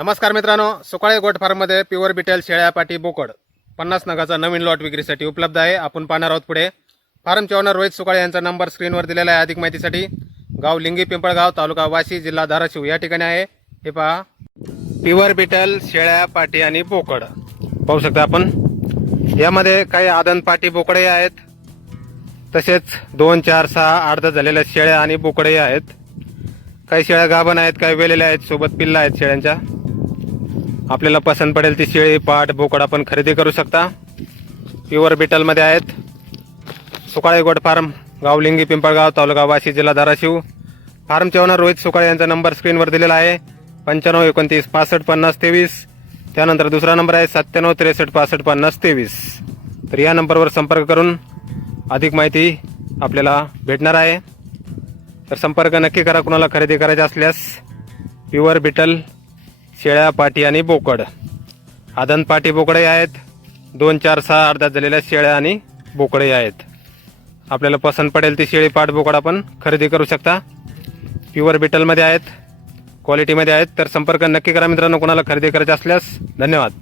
नमस्कार मित्रांनो सुकाळे गोट फार्ममध्ये प्युअर बिटेल शेळ्या पाटी बोकड. पन्नास नगाचा नवीन लॉट विक्रीसाठी उपलब्ध आहे. आपण पाहणार आहोत पुढे. फार्मचे ओनर रोहित सुकाळे यांचा नंबर स्क्रीनवर दिलेला आहे अधिक माहितीसाठी. गाव लिंगी पिंपळगाव तालुका वाशी जिल्हा धाराशिव या ठिकाणी आहे. हे पहा. प्युअर बिटेल शेळ्या पाटी आणि बोकड. पाहू शकता आपण. यामध्ये काही आदन पाटी बोकडे आहेत. तसेच दोन चार सहा आठ दहा झालेल्या शेळ्या आणि बोकडे आहेत. काही शेळ्या गाभण आहेत काही वेलेल्या आहेत सोबत पिल्ला आहेत शेळ्यांच्या. आपल्याला पसंत पडेल ती शेळी पाट बोकड आपण खरेदी करू शकता. प्युअर बिटलमध्ये आहेत. सुकाळे गोट फार्म गावलिंगी पिंपळगाव तालुका वाशी जिल्हा धाराशिव. फार्मचे ओनर रोहित सुकाळे यांचा नंबर स्क्रीनवर दिलेला आहे. पंच्याण्णव एकोणतीस पासष्ट पन्नास तेवीस. त्यानंतर दुसरा नंबर आहे सत्त्याण्णव त्रेसष्ट पासष्ट पन्नास तेवीस. तर या नंबरवर संपर्क करून अधिक माहिती आपल्याला भेटणार आहे. तर संपर्क नक्की करा कुणाला खरेदी करायचा असल्यास. प्युअर बिटल शेळ्या पाटी आणि बोकड. आदन पाटी बोकडे आहेत. दोन चार सहा अर्ध्यात झालेल्या शेळ्या आणि बोकडे आहेत. आपल्याला पसंत पडेल ती शेळी पाट बोकड आपण खरेदी करू शकता. प्युअर बिटलमध्ये आहेत. क्वालिटीमध्ये आहेत. तर संपर्क नक्की करा मित्रांनो. कुणाला खरेदी करायचे असल्यास धन्यवाद.